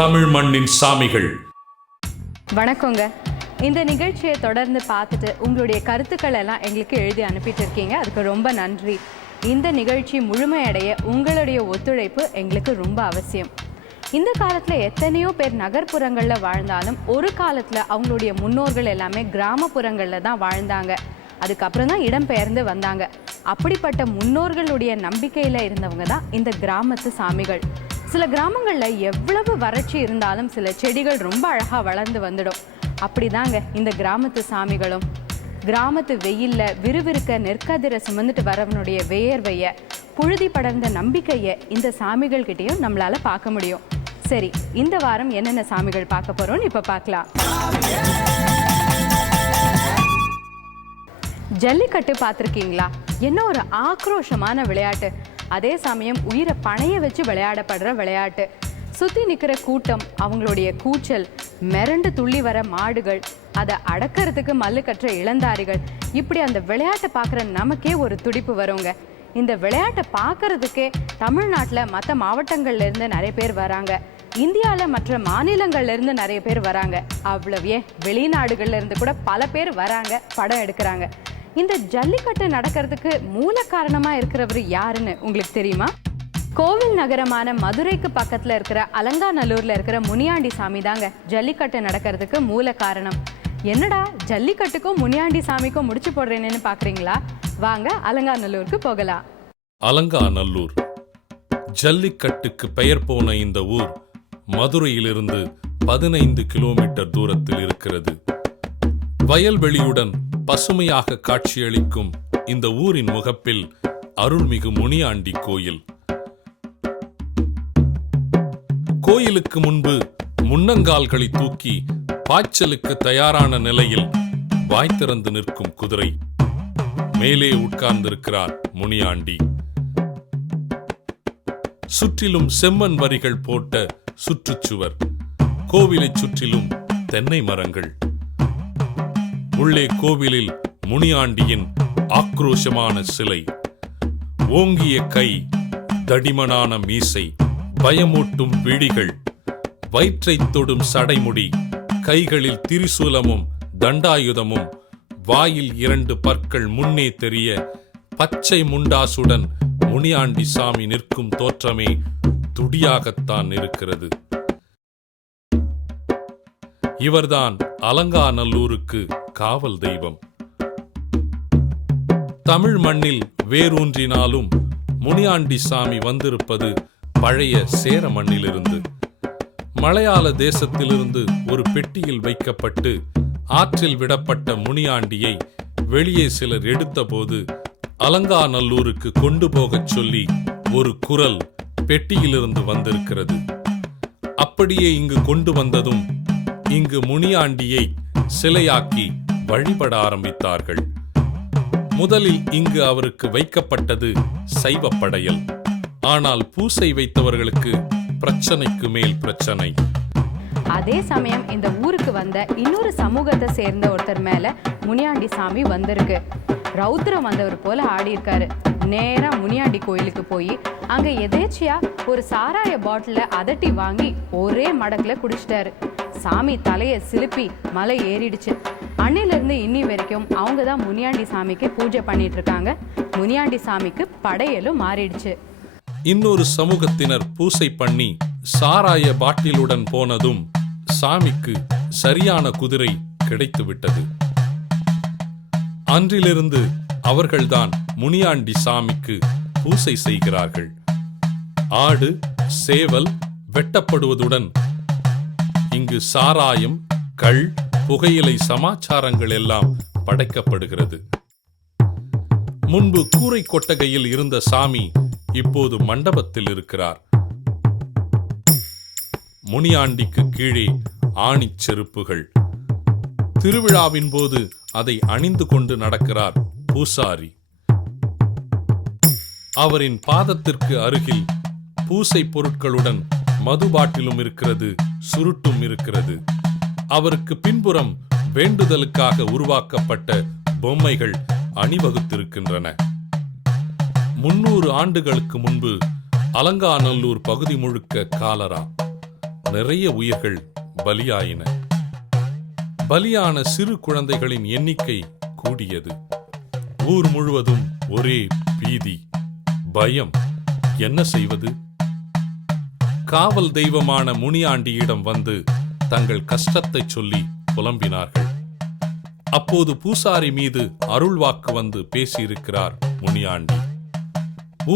தமிழ் மண்ணின் சாமிகள். வணக்கங்க. இந்த நிகழ்ச்சியை தொடர்ந்து பார்த்துட்டு உங்களுடைய கருத்துக்கள் எல்லாம் எங்களுக்கு எழுதி அனுப்பிட்டு இருக்கீங்க. அதுக்கு ரொம்ப நன்றி. இந்த நிகழ்ச்சி முழுமையடைய உங்களுடைய ஒத்துழைப்பு எங்களுக்கு ரொம்ப அவசியம். இந்த காலத்தில் எத்தனையோ பேர் நகர்ப்புறங்களில் வாழ்ந்தாலும் ஒரு காலத்தில் அவங்களுடைய முன்னோர்கள் எல்லாமே கிராமப்புறங்களில் தான் வாழ்ந்தாங்க. அதுக்கப்புறம் தான் இடம்பெயர்ந்து வந்தாங்க. அப்படிப்பட்ட முன்னோர்களுடைய நம்பிக்கையில் இருந்தவங்க தான் இந்த கிராமத்து சாமிகள். சில கிராமங்களில் எவ்வளவு வறட்சி இருந்தாலும் சில செடிகள் ரொம்ப அழகாக வளர்ந்து வந்துடும். அப்படிதாங்க இந்த கிராமத்து சாமிகளும். கிராமத்து வெயிலில் விறுவிறுக்க நெற்கதிரை சுமந்துட்டு வரவனுடைய வேர்வைய, புழுதி படர்ந்த நம்பிக்கையை இந்த சாமிகள் கிட்டேயும் நம்மளால பார்க்க முடியும். சரி, இந்த வாரம் என்னென்ன சாமிகள் பார்க்க போறோம்னு இப்ப பார்க்கலாம். ஜல்லிக்கட்டு பார்த்துருக்கீங்களா? என்ன ஒரு ஆக்ரோஷமான விளையாட்டு. அதே சமயம் உயிரை பணைய வச்சு விளையாடப்படுற விளையாட்டு. சுற்றி நிற்கிற கூட்டம், அவங்களுடைய கூச்சல், மிரண்டு துள்ளி வர மாடுகள், அதை அடக்கிறதுக்கு மல்லு கற்ற இளந்தாரிகள், இப்படி அந்த விளையாட்டை பார்க்குற நமக்கே ஒரு துடிப்பு வருங்க. இந்த விளையாட்டை பார்க்கறதுக்கே தமிழ்நாட்டில் மற்ற மாவட்டங்கள்லேருந்து நிறைய பேர் வராங்க. இந்தியாவில் மற்ற மாநிலங்கள்லேருந்து நிறைய பேர் வராங்க. அவ்வளவே வெளிநாடுகள்லேருந்து கூட பல பேர் வராங்க, படம் எடுக்கிறாங்க. இந்த ஜல்லிக்கட்டு நடக்கிறதுக்கு மூல காரணமாக இருக்கிறவர் யாருன்னு உங்களுக்கு தெரியுமா? கோவில் நகரமான மதுரைக்கு பக்கத்தில் இருக்கிற அலங்காநல்லூரில் இருக்கிற முனியாண்டி சாமி தாங்க ஜல்லிக்கட்டு நடக்கிறதுக்கு மூல காரணம். என்னடா ஜல்லிக்கட்டுக்கும் முனியாண்டி சாமிக்கும் முடிச்சு போடுறேன்னு பார்க்குறீங்களா? வாங்க அலங்காநல்லூருக்கு போகலாம். அலங்காநல்லூர் ஜல்லிக்கட்டுக்கு பெயர் போன இந்த ஊர் மதுரையிலிருந்து 15 கிலோமீட்டர் தூரத்தில் இருக்கிறது. வயல்வெளியுடன் பசுமையாக காட்சியளிக்கும் இந்த ஊரின் முகப்பில் அருள்மிகு முனியாண்டி கோயில். கோயிலுக்கு முன்பு முன்னங்கால்களை தூக்கி பாய்ச்சலுக்கு தயாரான நிலையில் வாய் திறந்து நிற்கும் குதிரை. மேலே உட்கார்ந்திருக்கிறார் முனியாண்டி. சுற்றிலும் செம்மண் வரிகள் போட்ட சுற்றுச்சுவர், கோவிலை சுற்றிலும் தென்னை மரங்கள். உள்ளே கோவிலில் முனியாண்டியின் ஆக்ரோஷமான சிலை, ஓங்கிய கை, தடிமனான மீசை, பயமூட்டும் விழிகள், வயிற்றை தொடும் சடைமுடி, கைகளில் திரிசூலமும் தண்டாயுதமும், வாயில் 2 பற்கள் முன்னே தெரிய பச்சை முண்டாசுடன் முனியாண்டி சாமி நிற்கும் தோற்றமே துடியாகத்தான் இருக்கிறது. இவர்தான் அலங்காநல்லூருக்கு காவல் தெய்வம். தமிழ் மண்ணில் வேரூன்றினாலும் முனியாண்டி சாமி வந்திருப்பது பழைய சேர மண்ணிலிருந்து. மலையாள தேசத்திலிருந்து ஒரு பெட்டியில் வைக்கப்பட்டு ஆற்றில் விடப்பட்ட முனியாண்டியை வெளியே சிலர் எடுத்தபோது அலங்காநல்லூருக்கு கொண்டு போகச் சொல்லி ஒரு குரல் பெட்டியிலிருந்து வந்திருக்கிறது. அப்படியே இங்கு கொண்டு வந்ததும் இங்கு முனியாண்டியை சிலையாக்கி வழிபட ஆரம்பித்தார்கள். முதலில் இங்கு அவருக்கு வைக்கப்பட்டது சைவ படையல். ஆனால் பூசை வைத்தவர்களுக்கு பிரச்சனைக்கு மேல் பிரச்சனை. அதே சமயம் இந்த ஊருக்கு வந்த இன்னொரு சமூகத்தை சேர்ந்த ஒருத்தர் மேல முனியாண்டி சாமி வந்திருக்கு. ரௌத்ரம் வந்தவர் போல ஆடி இருக்காரு. நேரா முனியாண்டி கோயிலுக்கு போய் அங்க எதேச்சியா ஒரு சாராய பாட்டில அதட்டி வாங்கி ஒரே மடக்குல குடிச்சிட்டாரு. சாமி தலையை சிலுப்பி மலை ஏறிடுச்சு. அன்னிலிருந்து இன்னி வரைக்கும் அவங்க தான் முனியாண்டி சாமிக்கு பூஜை பண்ணிட்டு இருக்காங்க. முனியாண்டி சாமிக்கு படையலும் மாறிடுச்சு. இன்னொரு சமூகத்தினர் பூசை பண்ணி சாராய பாட்டிலுடன் போனதும் சாமிக்கு சரியான குதிரை கிடைத்து விட்டது. அன்றிலிருந்து அவர்கள்தான் முனியாண்டி சாமிக்கு பூசை செய்கிறார்கள். ஆடு சேவல் வெட்டப்படுவதுடன் இங்கு சாராயம், கள், புகையிலை சமாச்சாரங்கள் எல்லாம் படைக்கப்படுகிறது. முன்பு கூரை கொட்டகையில் இருந்த சாமி இப்போது மண்டபத்தில் இருக்கிறார். முனியாண்டிக்கு கீழே ஆணிச் செருப்புகள். திருவிழாவின் போது அதை அணிந்து கொண்டு நடக்கிறார் பூசாரி. அவரின் பாதத்திற்கு அருகில் பூசை பொருட்களுடன் மது பாட்டிலும் இருக்கிறது, சுருட்டும் இருக்கிறது. அவருக்கு பின்புறம் வேண்டுதலுக்காக உருவாக்கப்பட்ட பொம்மைகள் அணிவகுத்திருக்கின்றன. 300 ஆண்டுகளுக்கு முன்பு அலங்காநல்லூர் பகுதி முழுக்க காலரா. நிறைய உயிர்கள் பலியாயின. பலியான சிறு குழந்தைகளின் எண்ணிக்கை கூடியது. ஊர் முழுவதும் ஒரே பீதி, பயம். என்ன செய்வது? காவல் தெய்வமான முனியாண்டியிடம் வந்து தங்கள் கஷ்டத்தை சொல்லி புலம்பினார்கள். அப்போது பூசாரி மீது அருள்வாக்கு வந்து பேசியிருக்கிறார் முனியாண்டி.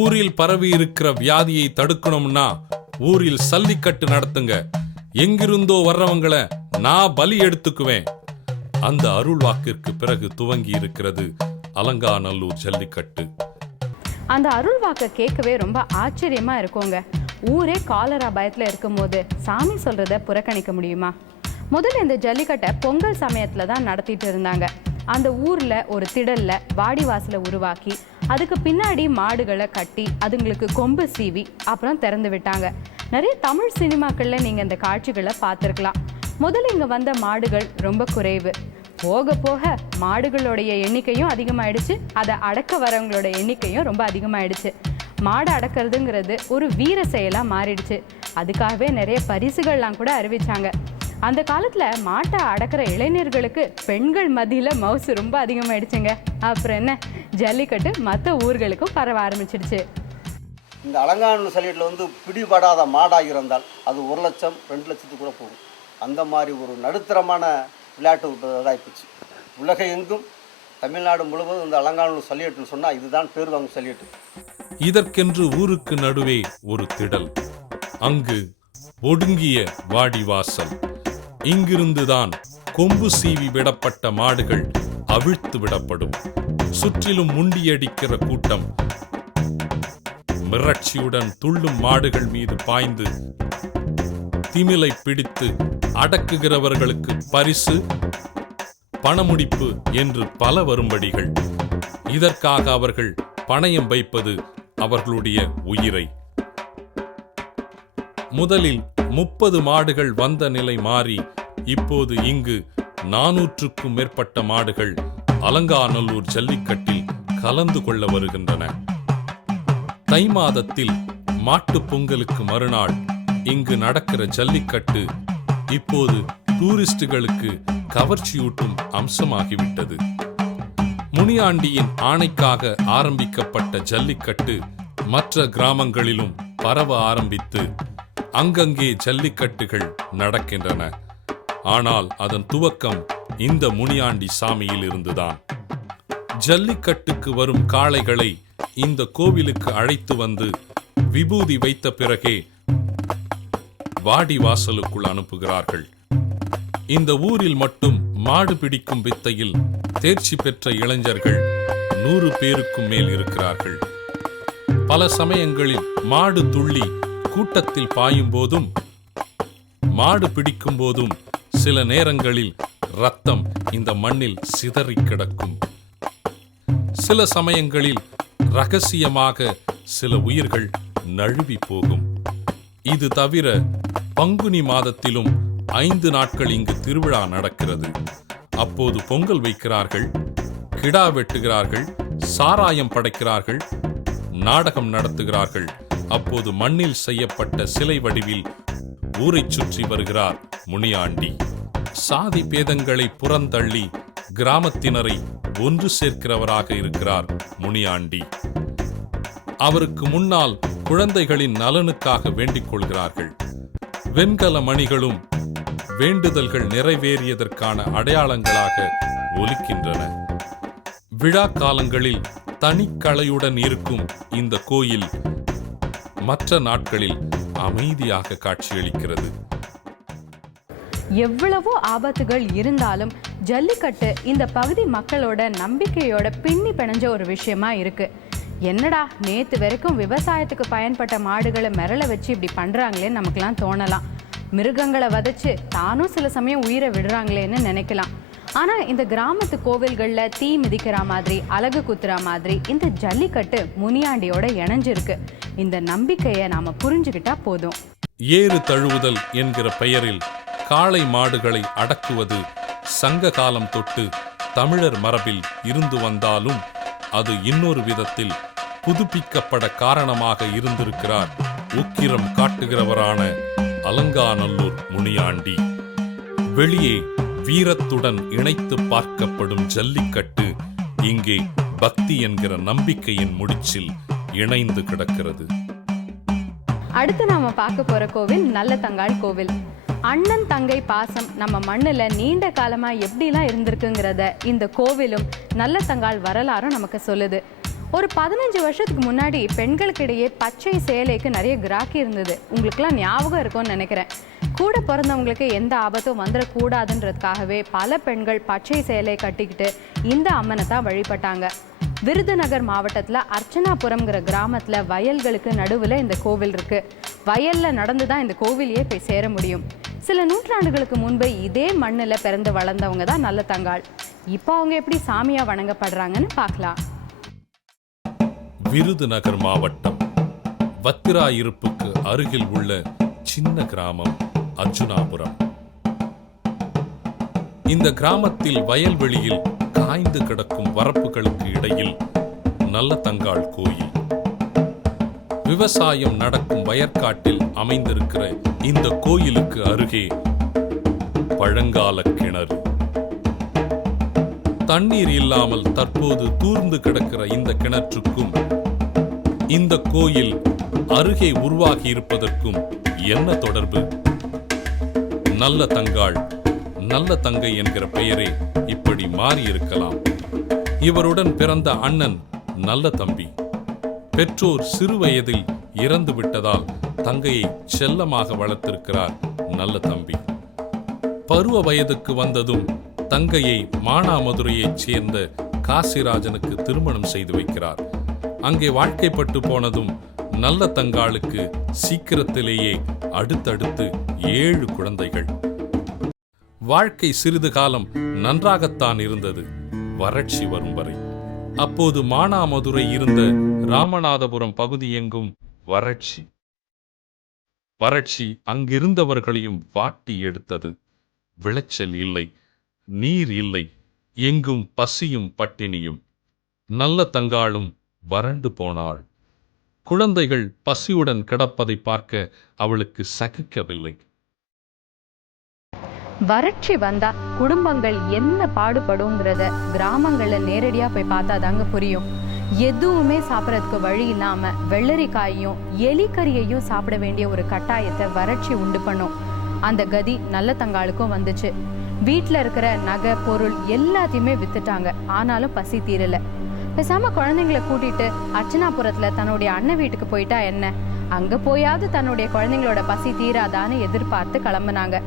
ஊரில் பரவி இருக்கிற வியாதியை தடுக்கணும்னா ஊரில் சல்லிக்கட்டு நடத்துங்க. எங்கிருந்தோ வர்றவங்கள நான் பலி எடுத்துக்குவேன். அந்த அருள்வாக்கிற்கு பிறகு துவங்கி இருக்கிறது அலங்காநல்லூர் ஜல்லிக்கட்டு. அந்த அருள்வாக்க கேட்கவே ரொம்ப ஆச்சரியமா இருக்குங்க. ஊரே காலரா பயத்துல இருக்கும் போது சாமி சொல்றத புறக்கணிக்க முடியுமா? முதல்ல இந்த ஜல்லிக்கட்டை பொங்கல் சமயத்துல தான் நடத்திட்டு இருந்தாங்க. அந்த ஊர்ல ஒரு திடல்ல வாடிவாசலை உருவாக்கி அதுக்கு பின்னாடி மாடுகளை கட்டி அதுங்களுக்கு கொம்பு சீவி அப்புறம் திறந்து விட்டாங்க. நிறைய தமிழ் சினிமாக்கள்ல நீங்க இந்த காட்சிகளை பார்த்துருக்கலாம். முதல்ல இங்க வந்த மாடுகள் ரொம்ப குறைவு. போக போக மாடுகளுடைய எண்ணிக்கையும் அதிகமாயிடுச்சு, அதை அடக்க வரவங்களோட எண்ணிக்கையும் ரொம்ப அதிகமாயிடுச்சு. மாடு அடக்கிறதுங்கிறது ஒரு வீர செயலா மாறிடுச்சு. அதுக்காகவே நிறைய பரிசுகள்லாம் கூட அறிவிச்சாங்க. அந்த காலத்துல மாட்டை அடக்கிற இளைஞர்களுக்கு பெண்கள் மத்தியில மவுசு ரொம்ப அதிகமாயிடுச்சுங்க. அப்புறம் என்ன, ஜல்லிக்கட்டு மற்ற ஊர்களுக்கும் பரவ ஆரம்பிச்சிடுச்சு. இந்த அலங்காநல்லூர் சல்லிக்கட்டில் பிடிபடாத மாடாக இருந்தால் அது 1 லட்சம் 2 லட்சத்துக்கு கூட போகும். அந்த மாதிரி ஒரு நடுத்தரமான விளையாட்டு இதாகிப்போச்சு. உலகம் எங்கும் தமிழ்நாடு முழுவதும் இந்த அலங்காநல்லூர் சல்லிக்கட்டுன்னு சொன்னால் இதுதான் பேர் வாங்கும் சல்லிக்கட்டு. இதற்கென்று ஊருக்கு நடுவே ஒரு திடல். அங்கு ஒடுங்கிய வாடிவாசல். இங்கிருந்துதான் கொம்பு சீவி விடப்பட்ட மாடுகள் அவிழ்த்து விடப்படும். சுற்றிலும் முண்டியடிக்கிற கூட்டம். மிரட்சியுடன் துள்ளும் மாடுகள் மீது பாய்ந்து திமிலை பிடித்து அடக்குகிறவர்களுக்கு பரிசு, பணமுடிப்பு என்று பல வரும்படிகள். இதற்காக அவர்கள் பணயம் வைப்பது அவர்களுடைய உயிரை. முதலில் 30 மாடுகள் வந்த நிலை மாறி இப்போது இங்கு 400க்கும் மேற்பட்ட மாடுகள் அலங்காநல்லூர் ஜல்லிக்கட்டில் கலந்து கொள்ள வருகின்றன. தை மாதத்தில் மாட்டுப் பொங்கலுக்கு மறுநாள் இங்கு நடக்கிற ஜல்லிக்கட்டு இப்போது டூரிஸ்டுகளுக்கு கவர்ச்சியூட்டும் அம்சமாகிவிட்டது. முனியாண்டியின் ஆணைக்காக ஆரம்பிக்கப்பட்ட ஜல்லிக்கட்டு மற்ற கிராமங்களிலும் பரவ ஆரம்பித்து அங்கங்கே ஜல்லிக்கட்டுகள் நடக்கின்றன. ஆனால் அதன் துவக்கம் இந்த முனியாண்டி சாமியில் இருந்துதான். ஜல்லிக்கட்டுக்கு வரும் காளைகளை இந்த கோவிலுக்கு அழைத்து வந்து விபூதி வைத்த பிறகே வாடிவாசலுக்குள் அனுப்புகிறார்கள். இந்த ஊரில் மட்டும் மாடு பிடிக்கும் வித்தையில் தேர்ச்சி பெற்ற இளைஞர்கள் 100 பேருக்கும் மேல் இருக்கிறார்கள். பல சமயங்களில் மாடு துள்ளி கூட்டத்தில் பாயும் போதும், மாடு பிடிக்கும் போதும் சில நேரங்களில் ரத்தம் இந்த மண்ணில் சிதறி கிடக்கும். சில சமயங்களில் ரகசியமாக சில உயிர்கள் நழுவி போகும். இது தவிர பங்குனி மாதத்திலும் 5 நாட்கள் இங்கு திருவிழா நடக்கிறது. அப்போது பொங்கல் வைக்கிறார்கள், கிடா வெட்டுகிறார்கள், சாராயம் படைக்கிறார்கள், நாடகம் நடத்துகிறார்கள். அப்போது மண்ணில் செய்யப்பட்ட சிலை வடிவில் ஊரைச் சுற்றி வருகிறார் முனியாண்டி. சாதி பேதங்களை புறந்தள்ளி கிராமத்தினரை ஒன்று சேர்க்கிறவராக இருக்கிறார் முனியாண்டி. அவருக்கு முன்னால் குழந்தைகளின் நலனுக்காக வேண்டிக் கொள்கிறார்கள். வெண்கல மணிகளும் வேண்டுதல்கள் நிறைவேறியதற்கான அடையாளங்களாக ஒலிக்கின்றன. விழா காலங்களில் தனிக்கலையுடன் இருக்கும் இந்த கோயில் மற்ற நாட்களில் அமைதியாக காட்சியளிக்கிறது. எவ்வளவோ ஆபத்துகள் இருந்தாலும் ஜல்லிக்கட்டு இந்த பகுதி மக்களோட நம்பிக்கையோட பின்னி பிணைஞ்ச ஒரு விஷயமா இருக்கு. என்னடா நேத்து வரைக்கும் விவசாயத்துக்கு பயன்பட்ட மாடுகளை மிரள வச்சு இப்படி பண்றாங்களேன்னு நமக்கெல்லாம் தோணலாம். மிருகங்களை வதைச்சு தானும் சில சமயம் உயிரை விடுறாங்களேன்னு நினைக்கலாம். ஆனா இந்த கிராமத்து கோவில்கள்ல தீ மிதிக்கிற மாதிரி, அலகு குத்துற மாதிரி இந்த ஜல்லிக்கட்டு முனியாண்டியோட இணைஞ்சிருக்கு. இந்த நம்பிக்கையை நாம புரிஞ்சுக்கிட்டா போதும். ஏறு தழுவுதல் என்கிற பெயரில் காளை மாடுகளை அடக்குவது சங்க காலம் தொட்டு தமிழர் மரபில் இருந்து வந்தாலும் அது இன்னொரு விதத்தில் புதுப்பிக்கப்பட காரணமாக இருந்திருக்கிறார் உக்கிரம் காட்டுகிறவரான அலங்காநல்லூர் முனியாண்டி. வெளியே வீரத்துடன் இணைத்து பார்க்கப்படும் ஜல்லிக்கட்டு இங்கே பக்தி என்கிற நம்பிக்கையின் முடிச்சில் இணைந்து கிடக்கிறது. அடுத்து நாம பார்க்க போற கோவில் நல்லதங்காள் கோவில். அண்ணன் தங்கை பாசம் நம்ம மண்ணுல நீண்ட காலமா எப்படிலாம் இருந்திருக்குங்கிறத இந்த கோவிலும் நல்லதங்காள் வரலாறும் நமக்கு சொல்லுது. ஒரு 15 வருஷத்துக்கு முன்னாடி பெண்களுக்கிடையே பச்சை சேலைக்கு நிறைய கிராக்கி இருந்தது. உங்களுக்குலாம் ஞாபகம் இருக்கும்னு நினைக்கிறேன். கூட பிறந்தவங்களுக்கு எந்த ஆபத்தும் வந்துடக்கூடாதுன்றதுக்காகவே பல பெண்கள் பச்சை சேலை கட்டிக்கிட்டு இந்த அம்மனை தான் வழிபட்டாங்க. விருதுநகர் மாவட்டத்தில் அர்ச்சனாபுரம்ங்கிற கிராமத்தில் வயல்களுக்கு நடுவில் இந்த கோவில் இருக்கு. வயலில் நடந்து தான் இந்த கோவிலையே போய் சேர முடியும். சில நூற்றாண்டுகளுக்கு முன்பு இதே மண்ணில் பிறந்து வளர்ந்தவங்க தான் நல்லதங்காள். இப்போ அவங்க எப்படி சாமியாக வணங்கப்படுறாங்கன்னு பார்க்கலாம். விருதுநகர் மாவட்டம் வத்திராயிருப்புக்கு அருகில் உள்ள சின்ன கிராமம் அர்ச்சுனாபுரம். இந்த கிராமத்தில் வயல்வெளியில் காய்ந்து கிடக்கும் வரப்புகளுக்கு இடையில் நல்லதங்காள் கோயில். விவசாயம் நடக்கும் வயற்காட்டில் அமைந்திருக்கிற இந்த கோயிலுக்கு அருகே பழங்கால கிணறு. தண்ணீர் இல்லாமல் தற்போது தூர்ந்து கிடக்கிற இந்த கிணற்றுக்கும் இந்த கோயில் அருகே உருவாகி இருப்பதற்கும் என்ன தொடர்பு? நல்லதங்காள், நல்ல தங்கை என்கிற பெயரே இப்படி மாறியிருக்கலாம். இவருடன் பிறந்த அண்ணன் நல்ல தம்பி. பெற்றோர் சிறு வயதில் இறந்து விட்டதால் தங்கையை செல்லமாக வளர்த்திருக்கிறார் நல்ல தம்பி. பருவ வயதுக்கு வந்ததும் தங்கையை மானாமதுரையைச் சேர்ந்த காசிராஜனுக்கு திருமணம் செய்து வைக்கிறார். அங்கே வாழ்க்கைப்பட்டு போனதும் நல்லதங்காளுக்கு சீக்கிரத்திலேயே அடுத்தடுத்து 7 குழந்தைகள். வாழ்க்கை சிறிது காலம் நன்றாகத்தான் இருந்தது, வறட்சி வரும் வரை. அப்போது மானாமதுரை இருந்த ராமநாதபுரம் பகுதி எங்கும் வறட்சி அங்கிருந்தவர்களையும் வாட்டி எடுத்தது. விளைச்சல் இல்லை, நீர் இல்லை, எங்கும் பசியும் பட்டினியும். நல்லதங்காளும் வறண்டு போனாள். குழந்தைகள் பசியுடன் கிடப்பதை பார்க்க அவளுக்கு சகிக்கவில்லை. வறட்சி வந்தா குடும்பங்கள் என்ன பாடுபடுங்கிறத கிராமங்கள்ல நேரடியா போய் பார்த்தா தாங்க புரியும். எதுவுமே சாப்பிட்றதுக்கு வழி இல்லாம வெள்ளரிக்காயையும் எலிக்கறியையும் சாப்பிட வேண்டிய ஒரு கட்டாயத்தை வறட்சி உண்டு பண்ணும். அந்த கதி நல்லதங்காளுக்கும் வந்துச்சு. வீட்டில் இருக்கிற நகை பொருள் எல்லாத்தையுமே வித்துட்டாங்க. ஆனாலும் பசி தீரல. பேசாம குழந்தைங்களை கூட்டிட்டு அர்ச்சனாபுரத்துல தன்னுடைய அண்ணன் வீட்டுக்கு போயிட்டா என்ன, அங்க போயாவது தன்னுடைய குழந்தைங்களோட பசி தீராதான்னு எதிர்பார்த்து கிளம்புனாங்க.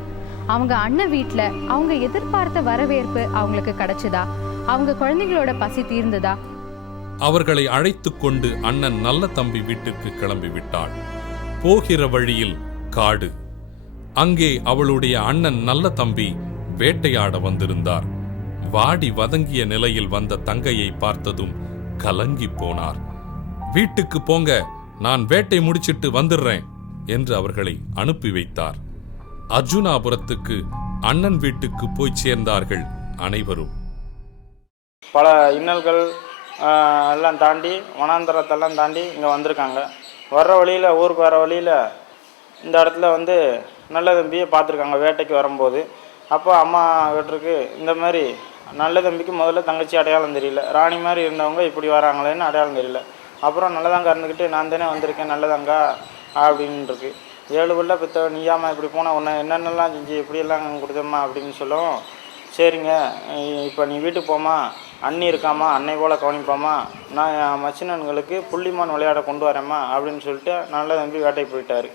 அவங்க அண்ணன் வீட்டுல அவங்க எதிர்பார்த்த வரவேற்பு அவங்களுக்கு கிடைச்சதா? அவங்க குழந்தைங்களோட பசி தீர்ந்ததா? அவர்களை அழைத்து கொண்டு அண்ணன் நல்ல தம்பி வீட்டிற்கு கிளம்பி விட்டாள். போகிற வழியில் காடு. அங்கே அவளுடைய அண்ணன் நல்ல தம்பி வேட்டையாட வந்திருந்தார். வாடி வதங்கிய நிலையில் வந்த தங்கையை பார்த்ததும் கலங்கி போனார். வீட்டுக்கு போங்க, நான் வேட்டை முடிச்சிட்டு வந்துடுறேன் என்று அவர்களை அனுப்பி வைத்தார். அர்ஜுனாபுரத்துக்கு அண்ணன் வீட்டுக்கு போய் சேர்ந்தார்கள் அனைவரும். பல இன்னல்கள் எல்லாம் தாண்டி வனாந்தரத்தெல்லாம் தாண்டி இங்கே வந்திருக்காங்க. வர்ற வழியில், ஊருக்கு வர வழியில் இந்த இடத்துல வந்து நல்ல தம்பியை பார்த்துருக்காங்க வேட்டைக்கு வரும்போது. அப்போ அம்மா வீட்டுக்கு இந்த மாதிரி நல்ல தம்பிக்கு முதல்ல தங்கச்சி அடையாளம் தெரியல, ராணி மாதிரி இருந்தவங்க இப்படி வராங்களேன்னு அடையாளம் தெரியல. அப்புறம் நல்லதாங்க இருந்துக்கிட்டு நான் தானே வந்திருக்கேன் நல்லதாங்கா அப்படின்ருக்கு. 7 பிள்ளை பெற்ற நீயாம்மா இப்படி போனால் உன்னை என்னென்னலாம் செஞ்சு இப்படியெல்லாம் கொடுத்தம்மா அப்படின்னு சொல்லும். சரிங்க, இப்போ நீ வீட்டுக்கு போமா, அண்ணி இருக்காமா, அன்னை போல் கவனிப்பாமா, நான் என் மச்சினன்களுக்கு புள்ளிமான் விளையாட கொண்டு வரேம்மா அப்படின்னு சொல்லிட்டு நல்ல தம்பி வேட்டைக்கு போயிட்டாரு.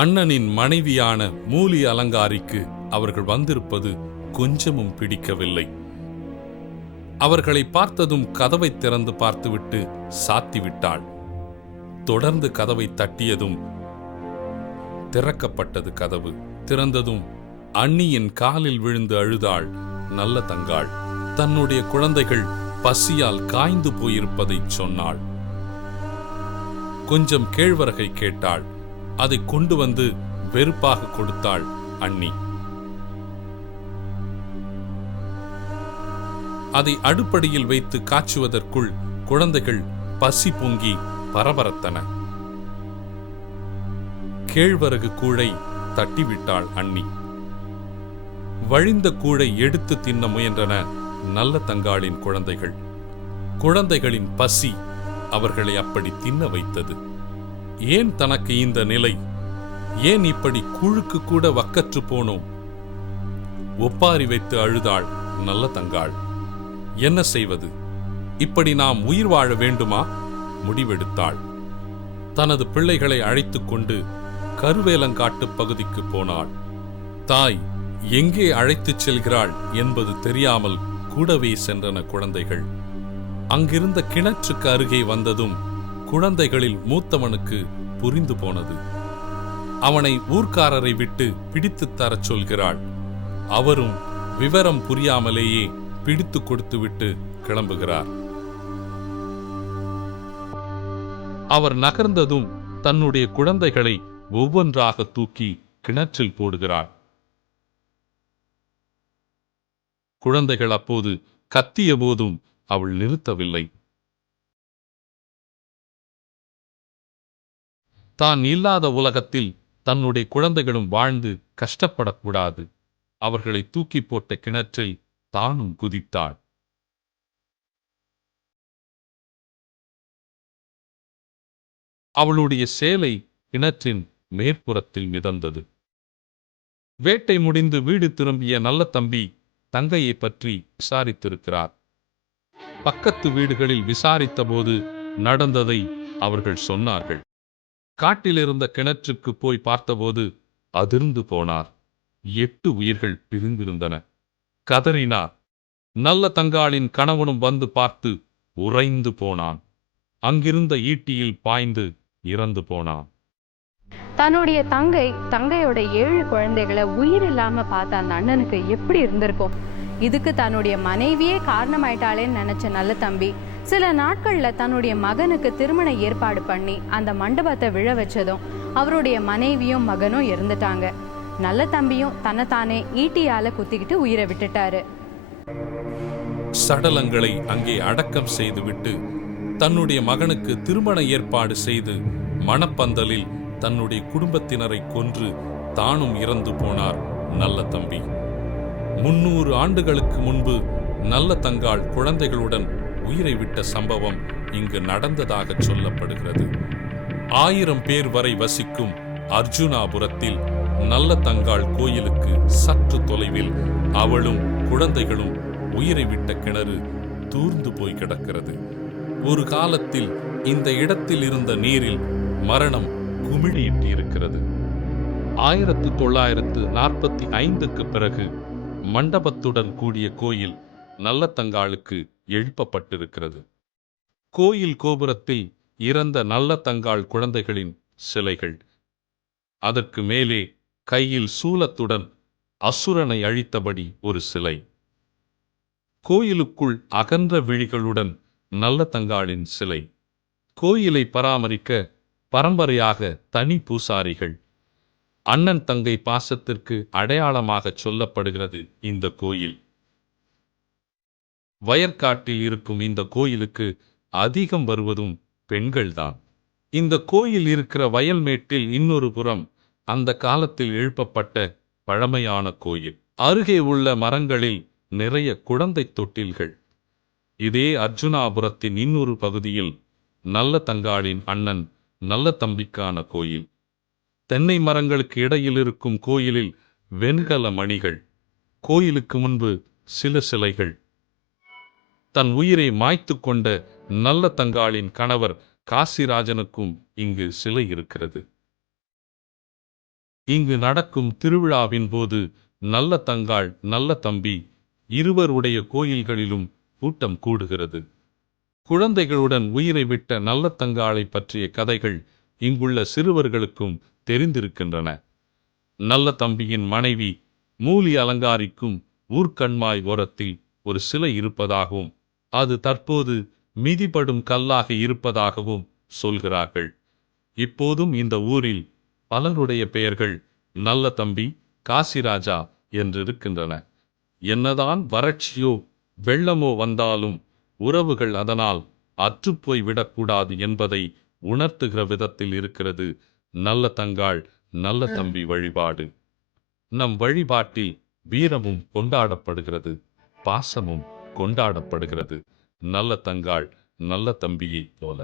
அண்ணனின் மனைவியான மூலி அலங்காரிக்கு அவர்கள் வந்திருப்பது கொஞ்சமும் பிடிக்கவில்லை. அவர்களை பார்த்ததும் கதவை திறந்து பார்த்துவிட்டு சாத்திவிட்டாள். தொடர்ந்து கதவை தட்டியதும் திறக்கப்பட்டது. கதவு திறந்ததும் அண்ணியின் காலில் விழுந்து அழுதாள் நல்லதங்காள். தன்னுடைய குழந்தைகள் பசியால் காய்ந்து போயிருப்பதை சொன்னாள். கொஞ்சம் கேழ்வரகை கேட்டாள். அதை கொண்டு வந்து வெறுப்பாக கொடுத்தாள் அண்ணி. அதை அடுப்படியில் வைத்து காய்ச்சுவதற்குள் குழந்தைகள் பசி பொங்கி பரபரத்தன. கேழ்வரகு கூழை தட்டிவிட்டாள் அண்ணி. வழிந்த கூழை எடுத்து தின்ன முயன்றன நல்ல தங்காளின் குழந்தைகள். குழந்தைகளின் பசி அவர்களை அப்படி தின்ன வைத்தது. ஏன் தனக்கு இந்த நிலை? ஏன் இப்படி கூழுக்கு கூட வக்கற்று போனோம்? ஒப்பாரி வைத்து அழுதாள் நல்ல தங்காள். என்ன செய்வது? இப்படி நாம் உயிர் வாழ வேண்டுமா? முடிவெடுத்தாள். தனது பிள்ளைகளை அழைத்துக் கொண்டு கருவேலங்காட்டு பகுதிக்கு போனாள். தாய் எங்கே அழைத்துச் செல்கிறாள் என்பது தெரியாமல் கூடவே சென்றன குழந்தைகள். அங்கிருந்த கிணற்றுக்கு அருகே வந்ததும் குழந்தைகளில் மூத்தவனுக்கு புரிந்து போனது. அவனை ஊர்க்காரரை விட்டு பிடித்துத் தரச் சொல்கிறாள். அவரும் விவரம் புரியாமலேயே பிடித்து கொடுத்துவிட்டு கிளம்புகிறார். அவர் நகர்ந்ததும் தன்னுடைய குழந்தைகளை ஒவ்வொன்றாக தூக்கி கிணற்றில் போடுகிறார். குழந்தைகள் அப்போது கத்திய போதும் அவள் நிறுத்தவில்லை. தான் இல்லாத உலகத்தில் தன்னுடைய குழந்தைகளும் வாழ்ந்து கஷ்டப்படக்கூடாது. அவர்களை தூக்கி போட்ட கிணற்றில் தானும் குதித்தாள். அவளுடைய சேலை கிணற்றின் மேற்புறத்தில் மிதந்தது. வேட்டை முடிந்து வீடு திரும்பிய நல்ல தம்பி தங்கையை பற்றி விசாரித்திருக்கிறார். பக்கத்து வீடுகளில் விசாரித்தபோது நடந்ததை அவர்கள் சொன்னார்கள். காட்டிலிருந்த கிணற்றுக்கு போய் பார்த்தபோது அதிர்ந்து போனார். 8 உயிர்கள் பிரிந்திருந்தன. கதறினார். நல்ல தங்காளின் கணவனும் வந்து பார்த்து உறைந்து போனான். அங்கிருந்த ஈட்டியில் பாய்ந்து இறந்து போனான். தன்னுடைய தங்கையோட 7 குழந்தைகளை உயிர் இல்லாம பார்த்த அந்த அண்ணனுக்கு எப்படி இருந்திருக்கும்? இதுக்கு தன்னுடைய மனைவியே காரணமாயிட்டாளேன்னு நினைச்ச நல்ல தம்பி சில நாட்கள்ல தன்னுடைய மகனுக்கு திருமண ஏற்பாடு பண்ணி அந்த மண்டபத்தை விழ வச்சதும் அவருடைய மனைவியும் மகனும் இறந்துட்டாங்க. நல்ல தம்பியும் தன்னைத்தானே ஈட்டியால குத்திக்கிட்டு உயிரை விட்டுட்டாரு. சடலங்களை அங்கே அடக்கம் செய்துவிட்டு தன்னுடைய மகனுக்கு திருமண ஏற்பாடு செய்து மணப்பந்தலில் தன்னுடைய குடும்பத்தினரை கொன்று தானும் இறந்து போனார் நல்ல தம்பி. 300 ஆண்டுகளுக்கு முன்பு நல்ல தங்காள் குழந்தைகளுடன் உயிரை விட்ட சம்பவம் இங்கு நடந்ததாக சொல்லப்படுகிறது. 1000 பேர் வரை வசிக்கும் அர்ஜுனாபுரத்தில் நல்ல தங்காள் கோயிலுக்கு சற்று தொலைவில் அவளும் குழந்தைகளும் உயிரை விட்ட கிணறு தூர்ந்து போய் கிடக்கிறது. ஒரு காலத்தில் இந்த இடத்தில் இருந்த நீரில் மரணம் குமிழியிட்டு இருக்கிறது. 1945க்கு பிறகு மண்டபத்துடன் கூடிய கோயில் நல்ல தங்காளுக்கு எழுப்பப்பட்டிருக்கிறது. கோயில் கோபுரத்தில் இறந்த நல்ல தங்காள் குழந்தைகளின் சிலைகள். அதற்கு மேலே கையில் சூலத்துடன் அசுரனை அழித்தபடி ஒரு சிலை. கோயிலுக்குள் அகன்ற விழிகளுடன் நல்ல தங்காளின் சிலை. கோயிலை பராமரிக்க பரம்பரையாக தனி பூசாரிகள். அண்ணன் தங்கை பாசத்திற்கு அடையாளமாக சொல்லப்படுகிறது இந்த கோயில். வயற்காட்டில் இருக்கும் இந்த கோயிலுக்கு அதிகம் வருவதும் பெண்கள்தான். இந்த கோயில் இருக்கிற வயல்மேட்டில் இன்னொரு புறம் அந்த காலத்தில் எழுப்பப்பட்ட பழமையான கோயில். அருகே உள்ள மரங்களில் நிறைய குழந்தை தொட்டில்கள். இதே அர்ஜுனாபுரத்தின் இன்னொரு பகுதியில் நல்ல தங்காளின் அண்ணன் நல்ல தம்பிக்கான கோயில். தென்னை மரங்களுக்கு இடையில் இருக்கும் கோயிலில் வெண்கல மணிகள். கோயிலுக்கு முன்பு சில சிலைகள். தன் உயிரை மாய்த்து கொண்ட நல்ல தங்காளின் கணவர் காசிராஜனுக்கும் இங்கு சிலை இருக்கிறது. இங்கு நடக்கும் திருவிழாவின் போது நல்ல தங்காள் நல்ல தம்பி இருவருடைய கோயில்களிலும் கூட்டம் கூடுகிறது. குழந்தைகளுடன் உயிரை விட்ட நல்ல தங்காளை பற்றிய கதைகள் இங்குள்ள சிறுவர்களுக்கும் தெரிந்திருக்கின்றன. நல்ல தம்பியின் மனைவி மூலி அலங்காரிக்கும் ஊர்க்கண்மாய் ஓரத்தில் ஒரு சிலை இருப்பதாகவும் அது தற்போது மிதிபடும் கல்லாக இருப்பதாகவும் சொல்கிறார்கள். இப்போதும் இந்த ஊரில் பலருடைய பெயர்கள் நல்ல தம்பி, காசிராஜா என்றிருக்கின்றன. என்னதான் வறட்சியோ வெள்ளமோ வந்தாலும் உறவுகள் அதனால் அற்றுப்போய் விடக்கூடாது என்பதை உணர்த்துகிற விதத்தில் இருக்கிறது நல்ல தங்காள் நல்ல தம்பி வழிபாடு. நம் வழிபாட்டில் வீரமும் கொண்டாடப்படுகிறது, பாசமும் கொண்டாடப்படுகிறது. நல்ல தங்காள் நல்ல தம்பியைப் போல.